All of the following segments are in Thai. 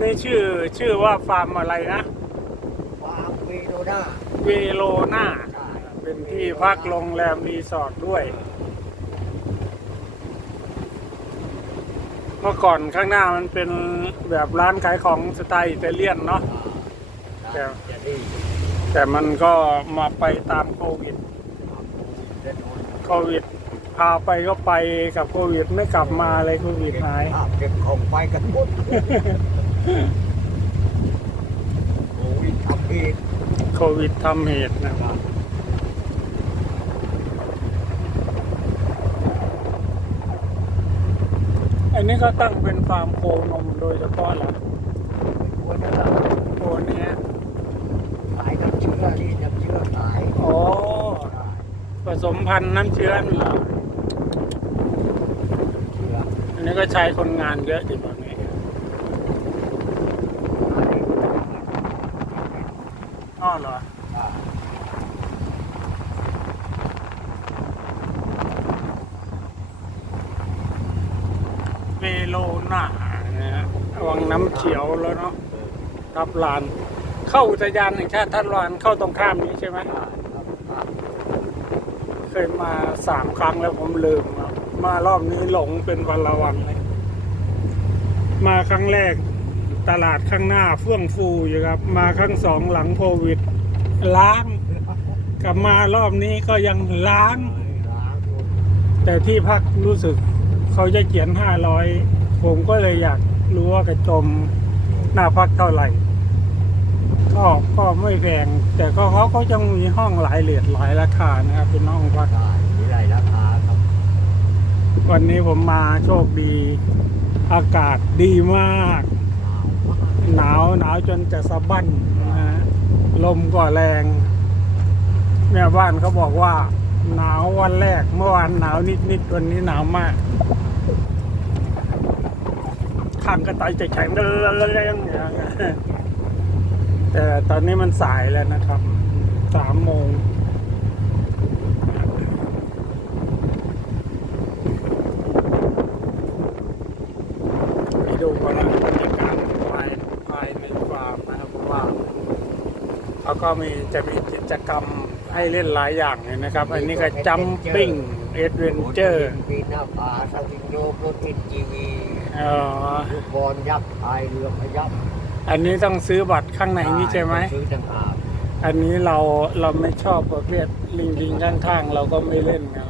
อันนี้ชื่อชื่อว่าฟาร์มอะไรนะฟาร์มเวโรนาเวโลนาเป็นที่พักโรงแรมรีสอร์ทด้วย เมื่อก่อนข้างหน้ามันเป็นแบบร้านขายของสไตล์อิตาเลียนเนาะแต่จะดีแต่มันก็มาไปตามโควิดเดินนโควิดพาไปก็ไปกับโควิดไม่กลับมาเลยโควิดหายภาพเก็บของไปกันหมด โอ้ยทำเองโควิดทำเหตุนะครับอันนี้ก็ตั้งเป็นฟาร์มโคนมโดยเฉพาะเหรอควรจะทโคเนี้ยำขายน้ำเชื้อที่น้ำเชื้อขายอ๋อผสมพันธุ์น้ำเชื้อนั่นเหรอเชื้ออันนี้ก็ใช้คนงานเยอะดีแบบนี้อ้อ เหรออ่าเมโลนานะฮะวังน้ำเขียวแล้วเนาะทับลาน เข้าอุทยานแห่งชาติทับลานเข้าตรงข้ามนี้ใช่ไหมเคยมาสามครั้งแล้วผมลืมครับมารอบนี้หลงเป็นวันละวันเลย มาครั้งแรกตลาดข้างหน้าเฟื่องฟูอยู่ครับ มาครั้งสองหลังโควิด ล้าง กลับมารอบนี้ก็ยังล้างล้างหมดแต่ที่พักรู้สึกเขาจะเขียนห้าร้อยผมก็เลยอยากรู้ว่ากระจมหน้าพักเท่าไหร่ ก็ก็ไม่แพงแต่ก็เขาก็จะมีห้องหลายเลทหลายราคานะครับ เป็นห้องพักได้มีหลายราคาครับ วันนี้ผมมาโชคดี อากาศดีมาก หนาวมากหนาวหนาวจนจะสะบั้นนะฮะ ลมก็แรงแม่บ้านเขาบอกว่า หนาววันแรก เมื่อวานหนาวนิดๆวันนี้หนาวมากข้างกระต่ายใจแข็งกันเลยแต่ตอนนี้มันสายแล้วนะครับสามโมง ไปดูกันนะบรรยากาศภายภายในฟาร์มนะครับว่า เขาก็มีจะมีกิจกรรมให้เล่นหลายอย่างเลยนะครับ อันนี้ก็จัมปิ้งเอ็ดเวนเจอร์ปีนหน้าผาสวิงโยกรถอินจีวีอ๋อลูกบอลยักษ์พายเรือพยับอันนี้ต้องซื้อบัตรข้างในนี้ใช่ไหมซื้อต่างหากอันนี้เราเราไม่ชอบประเภทลิงลิงข้างๆเราก็ไม่เล่นนะ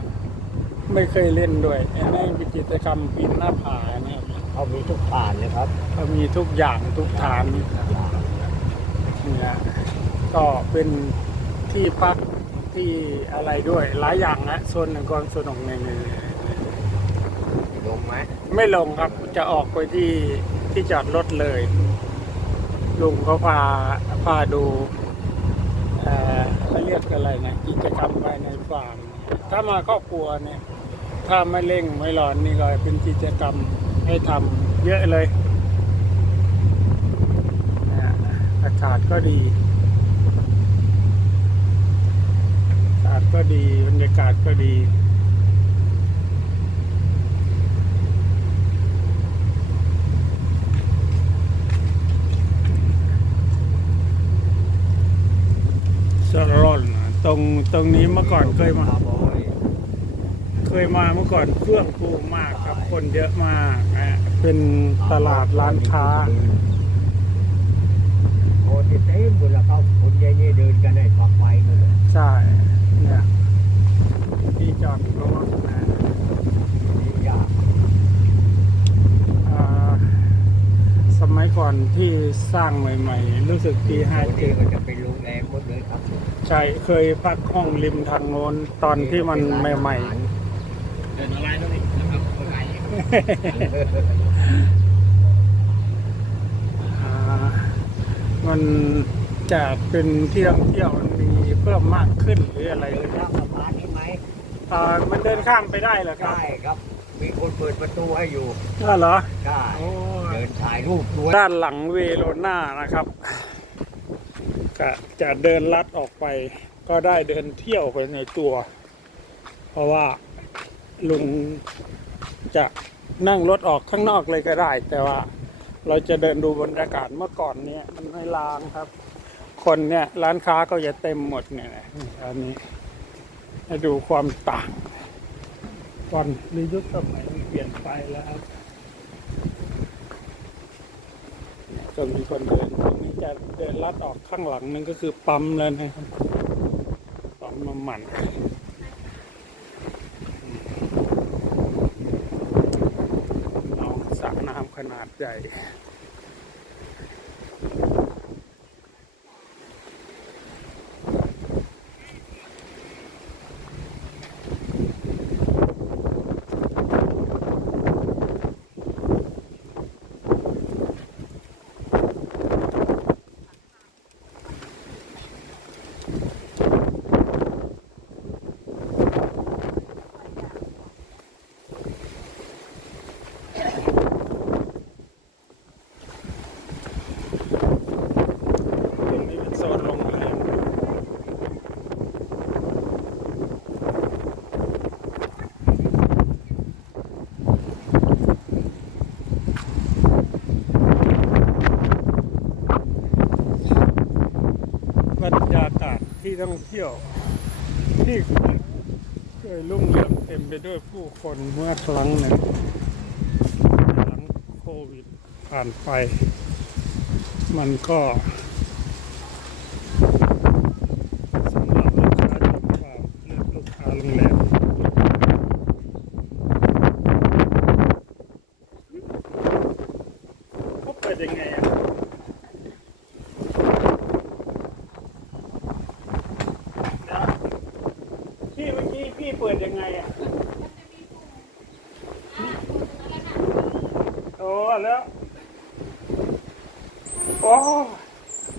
ไม่เคยเล่นด้วยอันนี้เป็นกิจกรรมปีนหน้าผานะครับเขามีทุกผ่านเลยครับเขามีทุกอย่างทุกฐานเนี่ย ก็เป็นที่พักที่อะไรด้วยหลายอย่างนะโซนหนึ่งกองโซนของหนึ่งลงไหมไม่ลงครับจะออกไปที่ที่จอดรถเลยลุงเขาพาพาดูเอ่อเขาเรียกอะไรนะกิจกรรมภายในฟาร์มถ้ามาครอบครัวเนี่ย ถ้าไม่เร่งไม่ร้อนนี่ก็เป็นกิจกรรมให้ทำเยอะเลยนะอากาศก็ดี อากา ศก็ดีบรรยากาศก็ดีสรอนตรงตรงนี้เมื่อก่อนเคยมาบอยเคยมาเมื่อก่อนเครื่องปูมากครับ คนเยอะมากนะเป็นตลาดร้านค้าโอ้ที่เต็มหมดแล้วครับคนใหญ่นี่เดินกันได้ฝักไฟเลยใช่ เนี่ยที่จอดรถนะนี่ยาสมัยก่อนที่สร้างใหม่ ๆ รู้สึกปีห้าเจ็ดก็จะเป็นโรงแรมหมดเลยครับใช่เคยพักห้องริมทางโน้นตอนที่มันใหม่ๆเดินอะไรนั่นเองนะครับอะไรมันจะเป็นที่ท่องเที่ยวมันมี เพิ่มมากขึ้นหรืออะไรเดินข้ามสะพานนี้ไหมอ่ามันเดินข้ามไปได้เหรอครับได้ครับ มีคนเปิดประตูให้อยู่ก็เหรอได้โอ้ยเดินถ่ายรูปด้วยด้านหลังเวโรนานะครับก็จะเดินลัดออกไป ก็ได้เดินเที่ยวไปในตัว เพราะว่าลุงจะนั่งรถออกข้างนอกเลยก็ได้ แต่ว่าเราจะเดินดูบรรยากาศเมื่อก่อนเนี่ยมันไม่ล้างครับ คนเนี่ยร้านค้าก็จะเต็มหมดเนี่ยนะอันนี้ให้ดูความต่างก่อนในยุคสมัยมันเปลี่ยนไปแล้วครับเนี่ยก็มีคนเดินตรงนี้จะเดินลัดออกข้างหลังนั่นก็คือปั๊มแล้วนะครับปั๊มน้ำมันน้องสระน้ำขนาดใหญ่ ตรงนี้เป็นโซนโรงแรมบรรยากาศ ท่องเที่ยว ที่เคยรุ่งเรืองเต็มไปด้วยผู้คนเมื่อครั้งหนึ่งหลังโควิดผ่านไป มันก็สำหรับลูกค้าชั่าวเรียกลูกค้าโรงแรมเขาเปิดยังไงอะเดี๋ยวพี่เมื่อกี้พี่ เปิดยังไงอะโอ้แล้วโอ้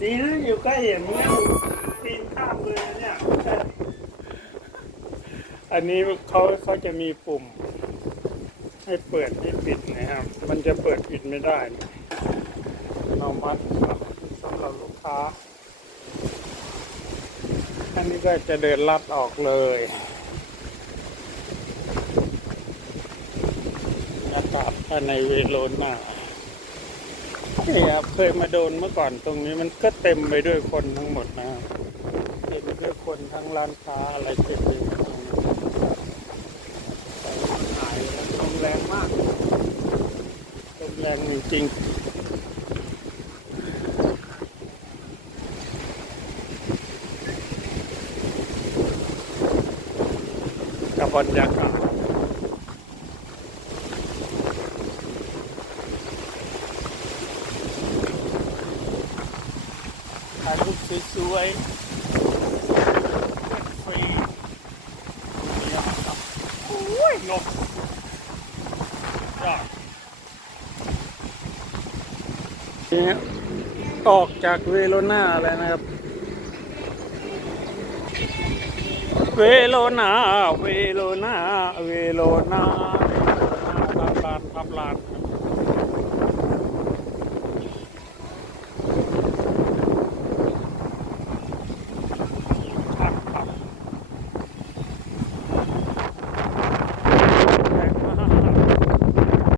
ดีนะอยู่ใกล้อย่างนี้ปีนข้ามเลยเนี่ย อันนี้เขาเขาจะมีปุ่ม ให้เปิดให้ปิดนะครับ มันจะเปิดปิดไม่ได้นะเรามัดครับสำหรับลูกค้า อันนี้ก็จะเดินลัดออกเลยอา กาศภายในเวโรนานี่ครับเคยมาโดนเมื่อก่อนตรงนี้มันก็เต็มไปด้วยคนทั้งหมดนะครับเต็มไปด้วยคนทั้งร้านค้าอะไรเต็มไปหมดตรงนี้แต่มันหายแล้วลมแรงมากลมแรงจริงๆกับบรรยากาศ ถ่าย รูปสวยฟรีเนี่ยครับโอ้ยลมยอดนี่ออกจากเวโรนาแล้วนะครับ เวโรนา เวโรนา เวโรนา